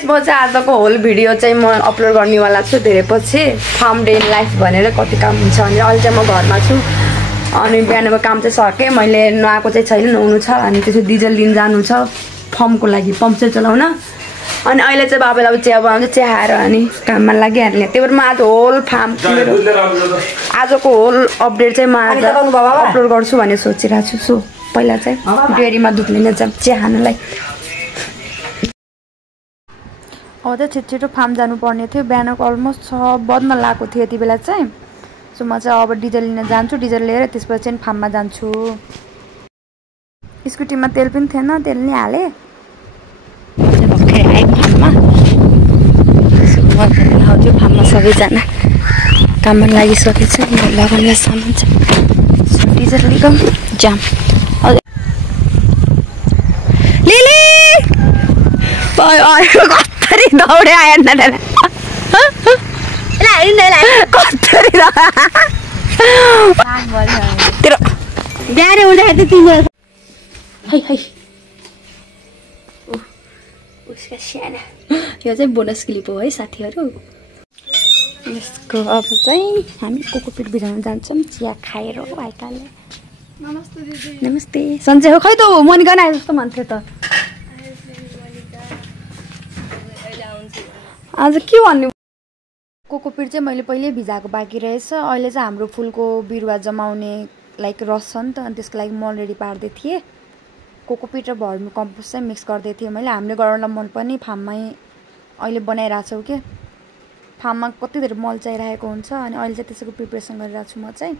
guys म चाहिँ आजको होल भिडियो चाहिँ म अपलोड गर्नेवाला छु धेरै पछि फार्म डे इन लाइफ भनेर कति काम हुन्छ अनि अहिले चाहिँ म घरमा छु अनि बिहानको काम चाहिँ सकेँ मैले नुहाएको चाहिँ छैन नुहाउनु छ अनि त्यसपछि डिजल लिन जानु छ फर्मको लागि पम्प चाहिँ चलाउन अनि अहिले चाहिँ बाबालाई चिया बनाउँछ चिया खाएर अनि काममा लागिहाल्ने त्यही भएर म आज होल फार्म आजको होल अपडेट चाहिँ म आज अपलोड गर्छु भन्ने सोचिरहेको छु पहिला चाहिँ डेरीमा दुध लिन जाऊँ चिया खानलाई अब चाहिँ छिटो फार्म जानुपर्ने थियो बिहानको अलमोस्ट 6 बज्न लागेको थियो यति बेला चाहिँ सो म चाहिँ अब डिजल लिन जान्छु डिजल लिएर त्यसपछि चाहिँ फार्ममा जान्छु स्कुटीमा तेल पनि थिएन तेल नि हालेँ भर्खरै आएँ फार्ममा हजुर फार्ममा सबैजना काममा लागिसकेछ लगाउने सामान चाहिँ डिजल लिगम जाम लिली कत्तरी दौडे आयो तेरो बिहान उठ्दाखेरि तिम्रो उसका साना यो चाहिँ बोनस क्लिप हो है साथीहरू यसको अब चाहिँ हामी कोकोपिट बिराउन जान्छौँ चिया खाएर आइकाले नमस्ते दिदी नमस्ते सन्चै हो खै त मनिका आए जस्तो मान्थ्यो त आज के भन्नु कोकोपिट चाहिँ मैले पहिले भिजाएको बाँकी रहेछ अहिले चाहिँ हाम्रो फुलको बिरुवा जमाउने लाइक रस छ नि त अनि त्यसको लागि म अलरेडी पार्दै थिएँ कोकोपिट र भर्मी कम्पोस्ट चाहिँ मिक्स गर्दै थिएँ मैले हामीले गराउनलाई मल पनि फार्ममै अहिले बनाइरहेको छौँ कि फार्ममा कति धेरै मल चाहिरहेको हुन्छ अनि अहिले चाहिँ त्यसको प्रिपरेसन गरिरहेको छु म चाहिँ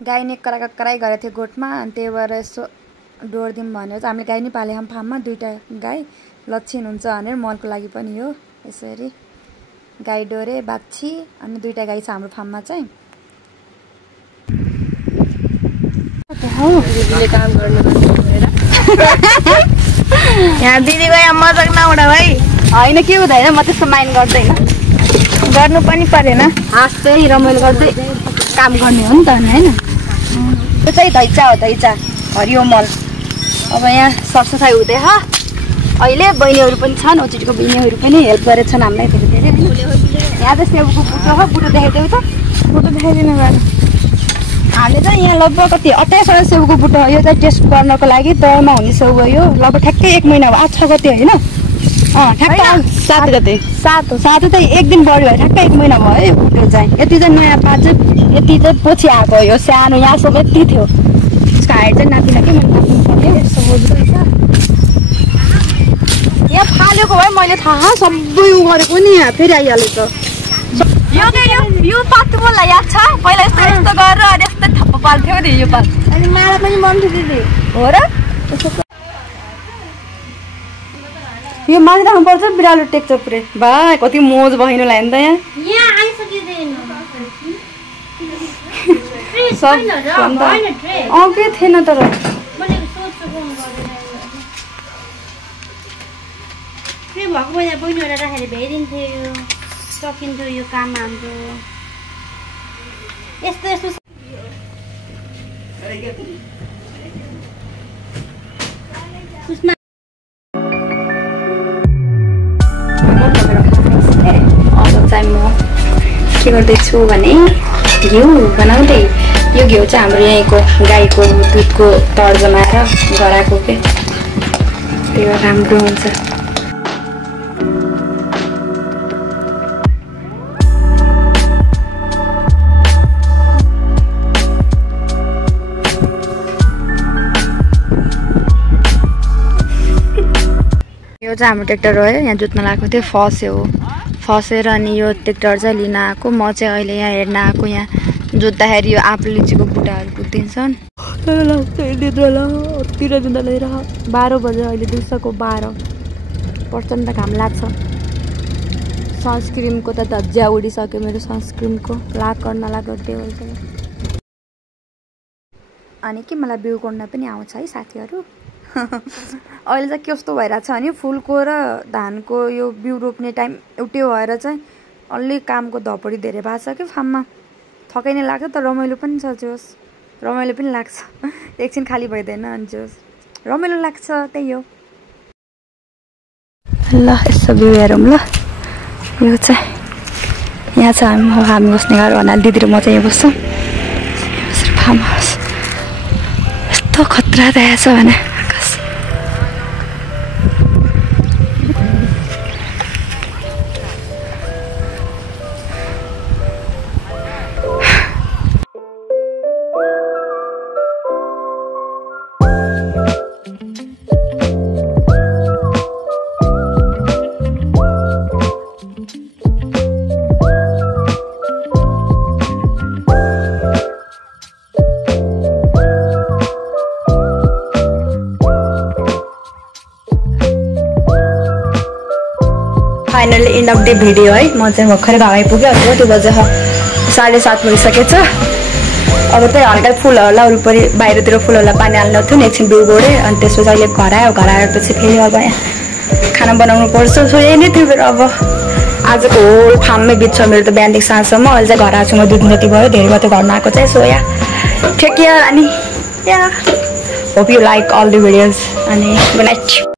गाई ने कराई गरेको थियो गोठमा अनि त्यही भएर यसो डोर दिउँ भनेर चाहिँ हामीले गाई नै पालेको फार्ममा 2टा गाई लक्षण हुन्छ भनेर मलको लागि पनि हो यसरी गाई डोरे बाछी अनि 2टा गाई छ हाम्रो फार्ममा चाहिँ दिदीले काम गर्नु यहाँ दिदीको यहाँ मजाक नउडा भाइ होइन के हुँदैन म त्यस्तो माइन्ड गर्दैन गर्नु पनि परेन हाँस्दै रमाइलो गर्दै काम गर्ने हो नि त हैन त्यो चाहिँ धैचा हो धैचा हरियो मल अब यहाँ सरसफाइ हुँदैछ अहिले बहिनीहरू पनि छन् ओचिटको बहिनीहरू पनि हेल्प गरेछन् हामीलाई धेरै धेरै यहाँ त सेउको बुटो हो बुटो देखाइदेऊ त बुटो देखाइदिनु भयो हामीले चाहिँ यहाँ लगभग कति 28वटा सेउको बुटो यो चाहिँ टेस्ट गर्नको लागि दहमा हुने सेउ हो यो लगभग ठ्याक्कै 1 महिना भयो 8 गते होइन ठ्याक्कै 7 गते 7 चाहिँ 1 दिन बढ्यो ठ्याक्कै 1 महिना भयो यो बुटो चाहिँ यति चाहिँ नयाँ पात चाहिँ यति चाहिँ पछि आएको यो सानो यहाँसम्म यति थियो त्यसको हाइट चाहिँ नापिन कि मैले नाप्नु पर्यो यहाँ फालेको भए मैले थाहा सबै उ गरेको नि यहाँ फेरि आइहाल्यो त यो पात मलाई याद छ पहिला यस्तो यस्तो गरेर अनि यस्तो थप्प पाल्थ्यो नि यो पात अनि माला पनि बन्थ्यो दिदी हो र यो माथि राख्नु पर्छ बिरालो टेक्छ पुरै बा कति मोज बहिनो लाग्यो नि त यहाँ आइसकिदैन सब के थिएन तर भएको बेला बहिनीहरू राखेर भ्याइदिन्थ्यो सकिन्थ्यो यो काम हाम्रो यस्तो यस्तो अब चाहिँ म के गर्दैछु भने घिउ बनाउँदै यो घिउ चाहिँ हाम्रो यहीँको गाईको दुधको तर जमाएर गराएको के त्यो राम्रो हुन्छ यो चाहिँ हाम्रो ट्र्याक्टर हो यहाँ जोत्न लागेको थियो फस्यो फसेर अनि यो ट्र्याक्टर चाहिँ लिन आएको म चाहिँ अहिले यहाँ हेर्न आएको यहाँ जोत्दाखेरि यो आँप लिचीको बुट्टाहरू कुदिन्छन् तिर जुन लिएर 12 बजे अहिले दिउँसोको 12 प्रचण्ड घाम लाग्छ सनस्क्रिमको त धज्जा उडिसक्यो मेरो सनस्क्रिमको लाग गर्न लाग्यो टेबल अनि के मलाई बिउ गर्न पनि आउँछ है साथीहरू अहिले चाहिँ कस्तो भइरहेछ भने फुलको र धानको यो बिउ रोप्ने टाइम एउटै भएर चाहिँ अलि कामको धपडी धेरै भएको छ कि फार्ममा थकै नै लाग्छ तर रमाइलो पनि छ जोस् रमाइलो पनि लाग्छ एकछिन खाली भइदैन अनि जोस् रमाइलो लाग्छ त्यही हो ल यसो बिउ हेरौँ ल यो चाहिँ यहाँ चाहिँ हामी बस्ने घर भन्नाले दिदी र म चाहिँ यहाँ बस्छौँ फार्म हाउस यस्तो खतरा देखाएको छ भने Akash finally end of the video है म चाहिँ भर्खरै घर आइपुगेँ अब त्यो बजे 7:30 भइसकेछ अब त्यही हल्का फुलहरूलाई वरिपरि बाहिरतिर फुलहरूलाई पानी हाल्नु थियो नि एकछिन बिउ गोडेँ अनि त्यसपछि अहिले घर आएपछि फेरि अब खाना बनाउनु पर्छ सो यही नै थियो फेरि अब आजको होल फार्ममै बित्छ मेरो त बिहानदेखि साँझसम्म अहिले चाहिँ घर आएको छु म 2 दिन जति भयो धेरै भयो त्यो घरमा आएको चाहिँ सो या टेक केयर अनि yeah hope you like all the videos अनि गुड नाइट